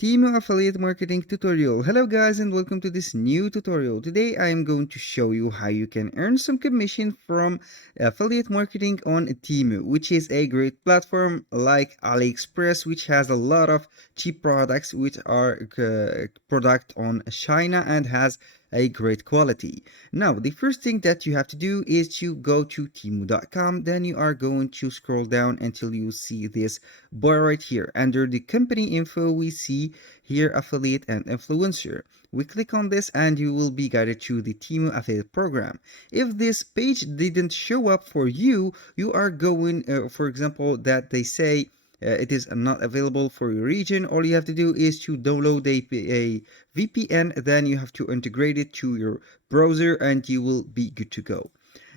Temu affiliate marketing tutorial. Hello guys and welcome to this new tutorial. Today I am going to show you how you can earn some commission from affiliate marketing on Temu, which is a great platform like AliExpress, which has a lot of cheap products which are product on China and has a great quality. Now the first thing that you have to do is to go to temu.com. Then you are going to scroll down until you see this bar right here. Under the company info we see here affiliate and influencer. We click on this and you will be guided to the Temu affiliate program. If this page didn't show up for you, you are going for example that they say it is not available for your region. All you have to do is to download a VPN, then you have to integrate it to your browser and you will be good to go.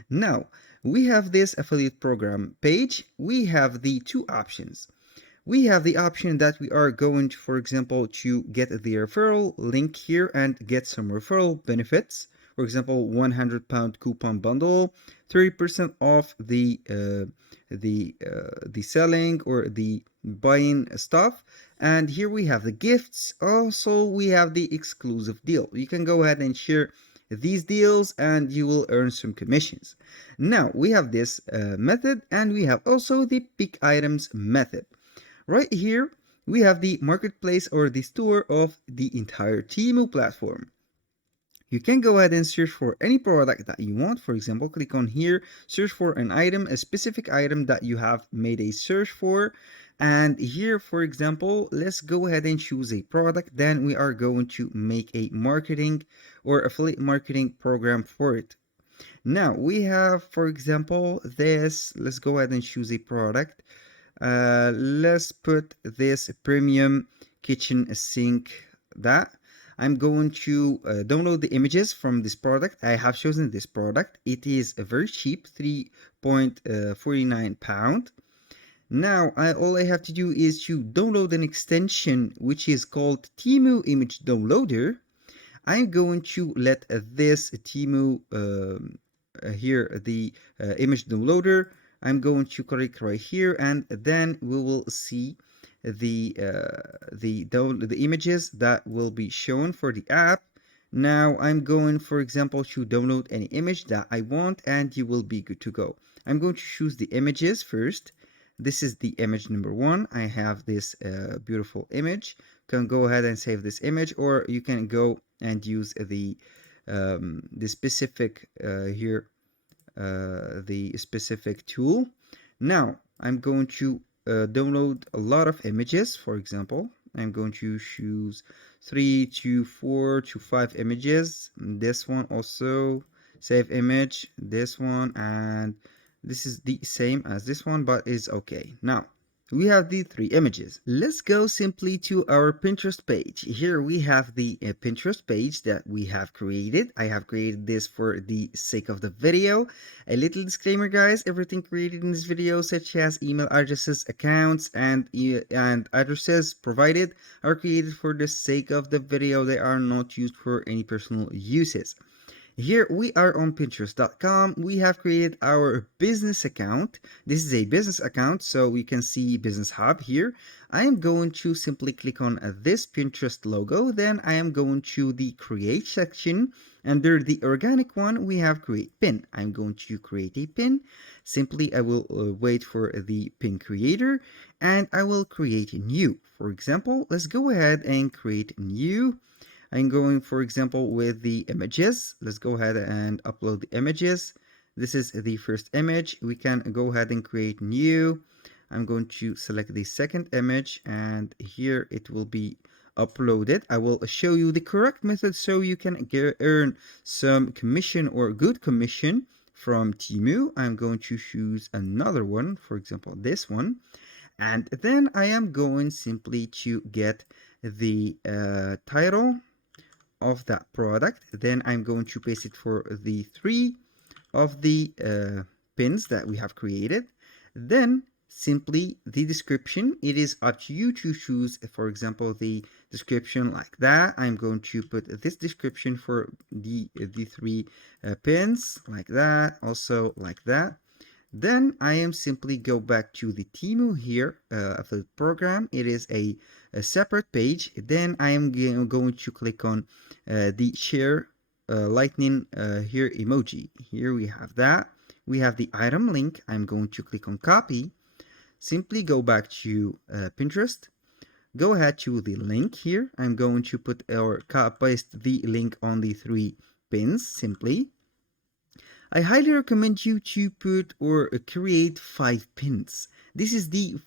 Now we have this affiliate program page. We have the two options. We have the option that we are going to, for example, to get the referral link here and get some referral benefits. For example, £100 coupon bundle, 30% off the selling or the buying stuff. And here we have the gifts. Also, we have the exclusive deal. You can go ahead and share these deals and you will earn some commissions. Now we have this method, and we have also the pick items method. Right here, we have the marketplace or the store of the entire Temu platform. You can go ahead and search for any product that you want. For example, click on here, search for an item, a specific item that you have made a search for. And here, for example, let's go ahead and choose a product. Then we are going to make a marketing or affiliate marketing program for it. Now we have, for example, this. Let's go ahead and choose a product. Let's put this premium kitchen sink. That I'm going to download the images from this product. I have chosen this product. It is very cheap, £3.49. Now all I have to do is to download an extension which is called Temu Image Downloader. I'm going to let this Temu here the image downloader. I'm going to click right here, and then we will see the images that will be shown for the app. Now I'm going, for example, to download any image that I want, and you will be good to go. I'm going to choose the images first. This is the image number 1. I have this beautiful image. You can go ahead and save this image, or you can go and use the specific here the specific tool. Now I'm going to download a lot of images. For example, I'm going to choose 3 to 4 to 5 images. This one also, save image, this one, and this is the same as this one, but is okay. Now we have the 3 images. Let's go simply to our Pinterest page. Here we have the Pinterest page that we have created. I have created this for the sake of the video. A little disclaimer, guys, everything created in this video, such as email addresses, accounts, and addresses provided, are created for the sake of the video. They are not used for any personal uses. Here we are on Pinterest.com. We have created our business account. This is a business account, so we can see Business Hub here. I am going to simply click on this Pinterest logo. Then I am going to the Create section. Under the organic one, we have Create Pin. I'm going to create a pin. Simply, I will wait for the pin creator, and I will create a new. For example, let's go ahead and create new. I'm going, for example, with the images. Let's go ahead and upload the images. This is the first image. We can go ahead and create new. I'm going to select the second image, and here it will be uploaded. I will show you the correct method so you can earn some commission or good commission from Temu. I'm going to choose another one, for example, this one. And then I am going simply to get the title of that product. Then I'm going to paste it for the 3 of the pins that we have created. Then simply the description, it is up to you to choose, for example, the description like that. I'm going to put this description for the 3 pins like that, also like that. Then I am simply go back to the Temu here of the program. It is a separate page. Then I am going to click on the share lightning here emoji. Here we have that. We have the item link. I'm going to click on copy. Simply go back to Pinterest. Go ahead to the link here. I'm going to put or paste the link on the 3 pins simply. I highly recommend you to put or create 5 pins. This is the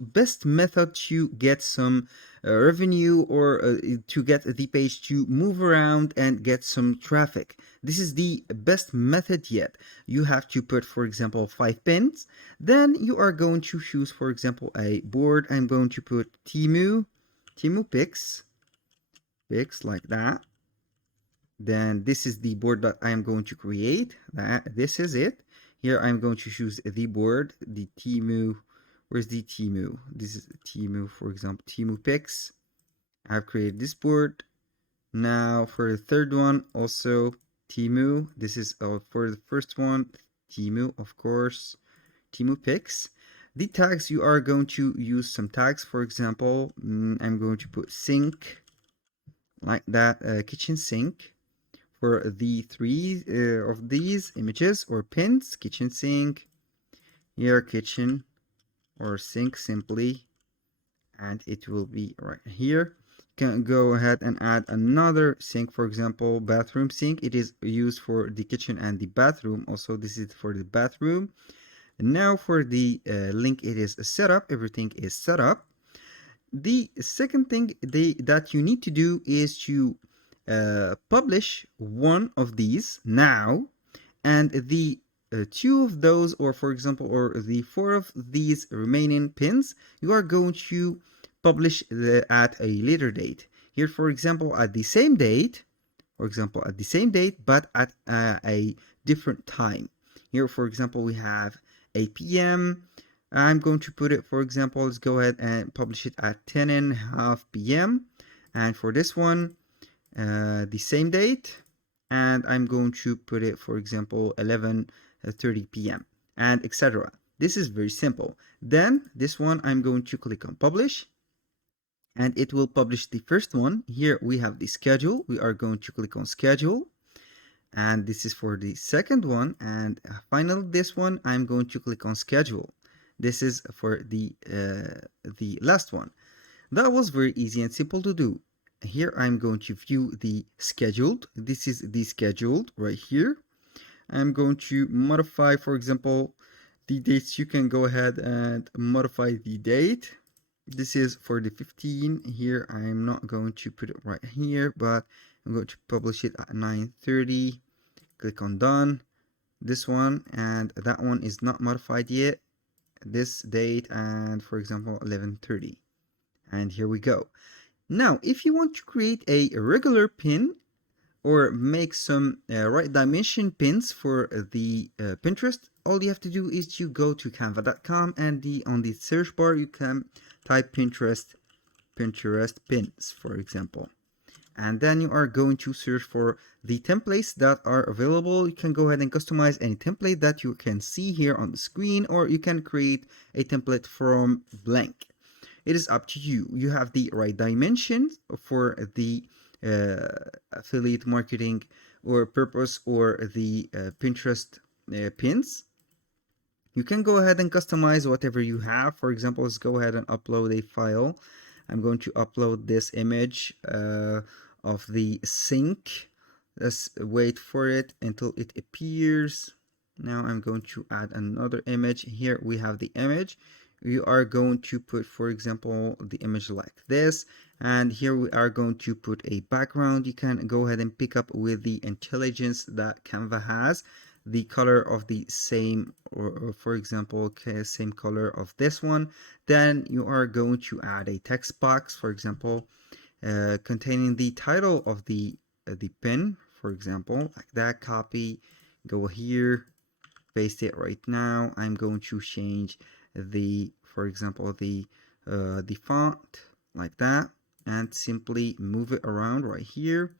best method to get some revenue or to get the page to move around and get some traffic. This is the best method yet. You have to put, for example, 5 pins. Then you are going to choose, for example, a board. I'm going to put Temu pics like that. Then this is the board that I am going to create. This is it. Here I'm going to choose the board, the Temu. Where's the Temu? This is Temu, for example, Temu pics. I've created this board. Now for the third one, also Temu. This is for the first one, Temu, of course, Temu pics. The tags, you are going to use some tags. For example, I'm going to put sink like that, kitchen sink. For the 3 of these images or pins, kitchen sink, here kitchen or sink simply, and it will be right here. You can go ahead and add another sink, for example, bathroom sink. It is used for the kitchen and the bathroom. Also, this is for the bathroom. And now for the link, it is set up. Everything is set up. The second thing that you need to do is to publish one of these now, and the 2 of those, or for example, or the 4 of these remaining pins, you are going to publish at a later date. Here, for example, at the same date, but at a different time. Here, for example, we have 8 p.m. I'm going to put it, for example, let's go ahead and publish it at 10:30 p.m. And for this one, the same date, and I'm going to put it, for example, 11:30 p.m. and etc. This is very simple. Then this one, I'm going to click on publish, and it will publish the first one. Here we have the schedule. We are going to click on schedule, and this is for the second one. And finally, this one, I'm going to click on schedule. This is for the last one. That was very easy and simple to do. Here I'm going to view the scheduled. This is the scheduled right here. I'm going to modify, for example, the dates. You can go ahead and modify the date. This is for the 15. Here I'm not going to put it right here, but I'm going to publish it at 9:30. Click on done. This one and that one is not modified yet. This date and, for example, 11:30. And here we go. Now, if you want to create a regular pin or make some right dimension pins for the Pinterest, all you have to do is to go to canva.com, and on the search bar you can type Pinterest pins, for example. And then you are going to search for the templates that are available. You can go ahead and customize any template that you can see here on the screen, or you can create a template from blank. It is up to you. You have the right dimensions for the affiliate marketing or purpose or the Pinterest pins. You can go ahead and customize whatever you have. For example, let's go ahead and upload a file. I'm going to upload this image of the sink. Let's wait for it until it appears. Now I'm going to add another image. Here we have the image. We are going to put, for example, the image like this, and here we are going to put a background. You can go ahead and pick up with the intelligence that Canva has the color of the same, or for example, same color of this one. Then you are going to add a text box, for example, containing the title of the pin, for example, like that. Copy, go here, paste it right now. I'm going to change for example, the font like that, and simply move it around right here,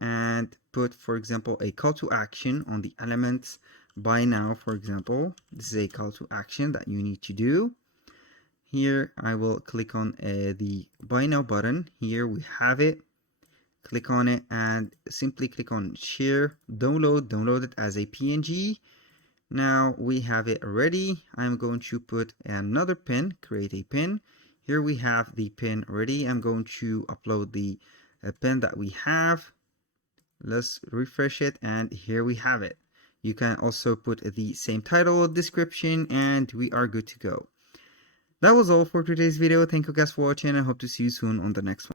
and put, for example, a call to action on the elements buy now, for example. This is a call to action that you need to do. Here I will click on the buy now button. Here we have it. Click on it and simply click on share, download it as a PNG. Now we have it ready. I'm going to put another pin, create a pin. Here we have the pin ready. I'm going to upload the pin that we have. Let's refresh it, and here we have it. You can also put the same title, description, and we are good to go. That was all for today's video. Thank you guys for watching. I hope to see you soon on the next one.